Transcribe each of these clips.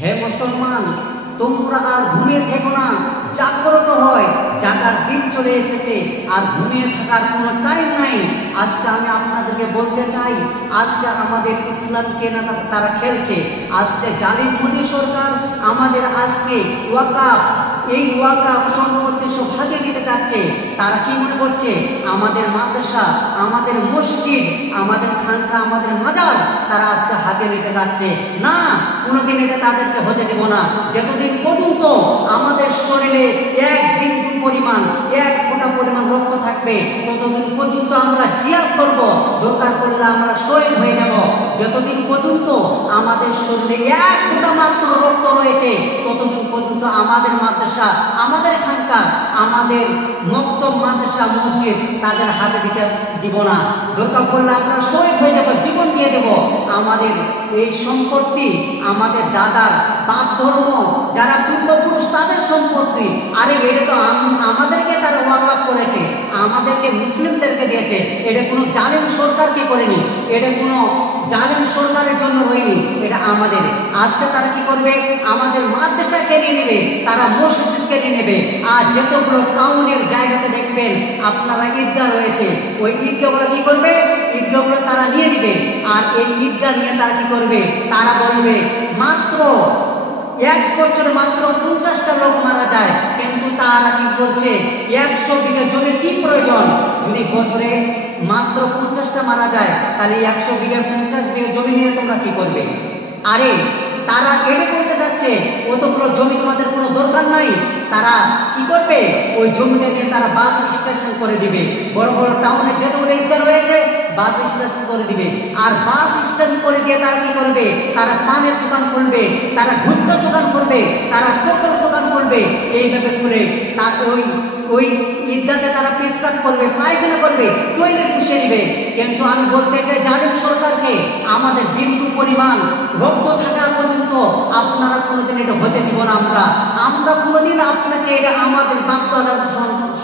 হে মুসলমান, তোমরা আর ঘুমিয়ে থেকো না, জাগ্রত হয়। জাগার দিন চলে এসেছে, আর ঘুমিয়ে থাকার কোনো টাইম নাই। আজকে আমি আপনাদেরকে বলতে চাই, আজকে আমাদের ইসলামকে না তারা খেলছে। আজকে জালিম মোদী সরকার আমাদের আজকে ওয়াকাফ, এই ওয়াকাফ সম্পত্তি সব ভাগে দিতে চাচ্ছে। তারা কি মনে করছে, আমাদের মাদ্রাসা, আমাদের মসজিদ, আমাদের খানকা, আমাদের মাজার তারা আজকে হাতে নিতে চাচ্ছে। না, কোনোদিন এটা তাদেরকে হতে দেব না। যতদিন পর্যন্ত আমাদের শরীরে এক বিন্দু পরিমাণ, এক ফোঁটা পরিমাণ রক্ত থাকবে, ততদিন পর্যন্ত আমরা জিহাদ করব। দরকার পড়লে আমরা শহীদ হয়ে যাব। যতদিন পর্যন্ত আমাদের শরীরে এক ফোঁটা মাত্র রক্ত রয়েছে, ততদিন পর্যন্ত আমাদের মাদ্রাসা, আমাদের খানকা, আমাদের মক্তব, মাদ্রাসা, মসজিদ তাদের হাতে দিতে দিব না। দরকার পড়লে আমরা শহীদ হয়ে যাব, জীবন দিয়ে দেব। আমাদের এই সম্পত্তি আমাদের দাদার বাপ ধর্ম, যারা পূর্বপুরুষ, তাদের সম্পত্তি। আরে এটা তো আমাদেরকে তারা ওয়াকফ করেছে, আমাদেরকে মুসলিমদেরকে দিয়েছে। এটা কোনো জালিম সরকারকে করেনি, এটা কোনো জালিম সরকারের জন্য হয়নি, এটা আমাদের। আজকে তারা কি করবে, আমাদের মাদ্রাসা কেড়ে নেবে, তারা মসজিদ কেড়ে নেবে। আর যতগুলো টাউনের জায়গাতে দেখবেন আপনারা ঈদগাহ রয়েছে, ওই ঈদগাহগুলো কি করবে, ঈদগাহগুলো তারা নিয়ে নিবে। আর এই ঈদগাহ নিয়ে তারা কি করবে, তারা বলবে মাত্র এক বছর মাত্র 50টা লোক মারা যায়, কিন্তু তারা কি করছে, 100 বিঘা জমির কি প্রয়োজন? যদি বছরে মাত্র 50টা মারা যায়, তাহলে 100 বিঘা 50 বিঘা জমি নিয়ে তোমরা কি করবে? আরে তারা এটা বলতে যাচ্ছে, অতগুলো জমি তোমাদের কোনো দরকার নাই। তারা কি করবে, ওই জমিটা নিয়ে তারা বাস স্টেশন করে দিবে। বড় বড় টাউনে যতগুলো ঈদগাহ রয়েছে, বাস স্টেশন করে দিবে। আর বাস স্টেশন করে দিয়ে তারা কি করবে, তারা পানের দোকান খুলবে, তারা গুটখার দোকান করবে, তারা টোটোর দোকান করবে। এইভাবে খুলে তার ওই ঈদগাহতে তারা পেশাব করবে, পায়খানা করবে, টয়লেট বসিয়ে দিবে। কিন্তু আমি বলতে চাই জালিম সরকারকে, আমাদের বিন্দু পরিমাণ রক্ত থাকা পর্যন্ত আপনারা কোনোদিন এটা হতে দিব না। আমরা কোনোদিন আপনাকে, এটা আমাদের বাপ-দাদার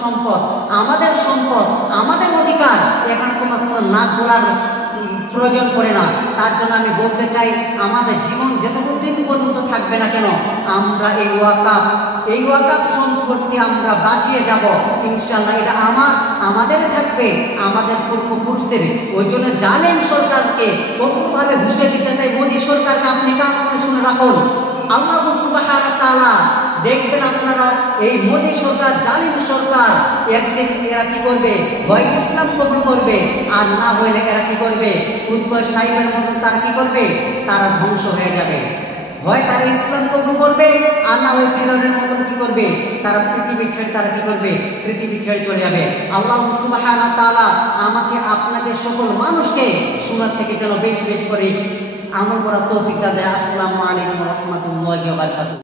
সম্পদ, আমাদের সম্পদ, আমাদের অধিকার, এখানে তোমার কোনো নাক গলার প্রয়োজন পড়ে না। তার জন্য আমি বলতে চাই, আমাদের জীবন যতটুকু দিন পর্যন্ত থাকবে না কেন, আমরা এই ওয়াকাফ সম্পত্তি আমরা বাঁচিয়ে যাব ইনশাআল্লাহ। এটা আমাদের থাকবে, আমাদের পূর্বপুরুষদের। ওই জন্য জালিম সরকারকে কতভাবে ঘুষিয়ে দিতে চাই মোদী সরকারকে আপনি কান করে শুনে রাখুন। আল্লাহ সুবহানাহু ওয়া তাআলা দেখবেন আপনারা, এই মোদী সরকার, জালিম সরকার, একদিন এরা কি করবে, হয় ইসলাম কবুল করবে, আর না হইলে এরা কি করবে, উদ্ভব সাহেবের মতন তারা কি করবে, তারা ধ্বংস হয়ে যাবে। হয় তারা ইসলাম কবুল করবে, আর না হয় ফিরআউনের মতন কি করবে, তারা পৃথিবী ছেড়ে তারা কি করবে, পৃথিবী ছেড়ে চলে যাবে। আল্লাহ সুবহানাহু ওয়া তাআলা আমাকে, আপনাকে, সকল মানুষকে শোনার থেকে যেন বেশি বেশি করে আমল করার তৌফিক দান দেয়। আসসালামু আলাইকুম ওয়া রাহমাতুল্লাহি ওয়া বারাকাতুহু।